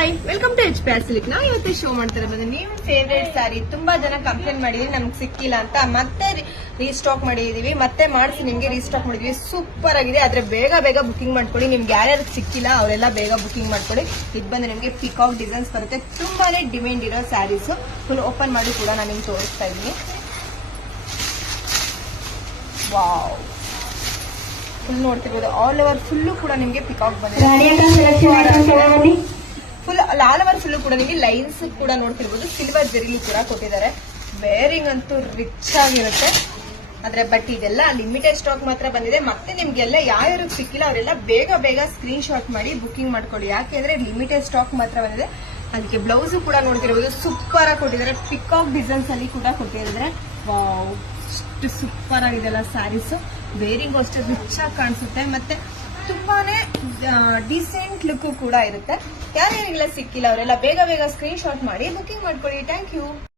Hi, welcome to H P R silk. ನಾವು ಇವತ್ತು show ಮಾಡ್ತಾರೆ ಬಂದ್ರೆ ನಿಮ್ಮ ಫೇವ್ರೇಟ್ ಸ್ಯಾರಿ. ತುಂಬಾ ಜನ ಕಂಪ್ಲೇಂಟ್ ಮಾಡಿದ್ವಿ ನಮ್ಗೆ ಸಿಕ್ಕಿಲ್ಲ ಅಂತ, ಮತ್ತೆ ರೀಸ್ಟಾಕ್ ಮಾಡಿದೀವಿ. ಮತ್ತೆ ಮಾಡಿಸಿ ನಿಮ್ಗೆ ರೀಸ್ಟಾಕ್ ಮಾಡಿದ್ವಿ. ಸೂಪರ್ ಆಗಿದೆ. ಆದ್ರೆ ಬೇಗ ಬೇಗ ಬುಕಿಂಗ್ ಮಾಡ್ಕೊಳ್ಳಿ. ನಿಮ್ಗೆ ಯಾರ್ಯಾರು ಸಿಕ್ಕಿಲ್ಲ ಅವರೆಲ್ಲ ಬೇಗ ಬುಕಿಂಗ್ ಮಾಡ್ಕೊಳ್ಳಿ. ಇದು ಬಂದ್ರೆ ನಿಮ್ಗೆ ಪಿಕಾಕ್ ಡಿಸೈನ್ಸ್ ಬರುತ್ತೆ. ತುಂಬಾನೇ ಡಿಮ್ಯಾಂಡ್ ಇರೋ ಸ್ಯಾರೀಸ್. ಫುಲ್ ಓಪನ್ ಮಾಡಿ ಕೂಡ ನಾನು ನಿಮ್ಗೆ ತೋರಿಸ್ತಾ ಇದ್ದೀನಿ. ವಾವ್, ಫುಲ್ ನೋಡ್ತಿರ್ಬೋದು. ಆಲ್ ಓವರ್ ಫುಲ್ಲು ಕೂಡ ನಿಮ್ಗೆ ಪಿಕಾಕ್ ಬಂದಿದೆ. ಫುಲ್ ಆಲ್ ಓವರ್ ಫುಲ್ಲು ಕೂಡ ನಿಮಗೆ ಲೈನ್ಸ್ ಕೂಡ ನೋಡ್ತಿರ್ಬೋದು. ಸಿಲ್ವರ್ ಜರಿಲಿ ಕೂಡ ಕೊಟ್ಟಿದ್ದಾರೆ. ವೇರಿಂಗ್ ಅಂತೂ ರಿಚ್ ಆಗಿರುತ್ತೆ. ಆದ್ರೆ ಬಟ್ ಇದೆಲ್ಲ ಲಿಮಿಟೆಡ್ ಸ್ಟಾಕ್ ಮಾತ್ರ ಬಂದಿದೆ. ಮತ್ತೆ ನಿಮ್ಗೆಲ್ಲ ಯಾರು ಸಿಕ್ಕಿಲ್ಲ ಅವರೆಲ್ಲ ಬೇಗ ಬೇಗ ಸ್ಕ್ರೀನ್ ಶಾಟ್ ಮಾಡಿ ಬುಕಿಂಗ್ ಮಾಡ್ಕೊಳ್ಳಿ. ಯಾಕೆಂದ್ರೆ ಲಿಮಿಟೆಡ್ ಸ್ಟಾಕ್ ಮಾತ್ರ ಬಂದಿದೆ. ಅದಕ್ಕೆ ಬ್ಲೌಸ್ ಕೂಡ ನೋಡ್ತಿರ್ಬೋದು. ಸೂಪರ್ ಆಗಿ ಕೊಟ್ಟಿದ್ದಾರೆ. ಪಿಕಾಕ್ ಡಿಸೈನ್ಸ್ ಅಲ್ಲಿ ಕೂಡ ಕೊಟ್ಟಿದ್ದಾರೆ. ವಾವ್, ಅಷ್ಟು ಸೂಪರ್ ಆಗಿದೆ ಅಲ್ಲ ಸ್ಯಾರೀಸ್. ವೇರಿಂಗ್ ಅಷ್ಟೇ ರಿಚ್ ಆಗಿ ಕಾಣಿಸುತ್ತೆ. ಮತ್ತೆ ತುಂಬಾನೇ ಡಿಸೆಂಟ್ ಲುಕ್ ಕೂಡ ಇರುತ್ತೆ. ಯಾರ್ಯಾರಿಗೆಲ್ಲ ಸಿಕ್ಕಿಲ್ಲ ಅವರೆಲ್ಲ ಬೇಗ ಬೇಗ ಸ್ಕ್ರೀನ್ ಶಾಟ್ ಮಾಡಿ ಬುಕಿಂಗ್ ಮಾಡ್ಕೊಳ್ಳಿ. Thank you.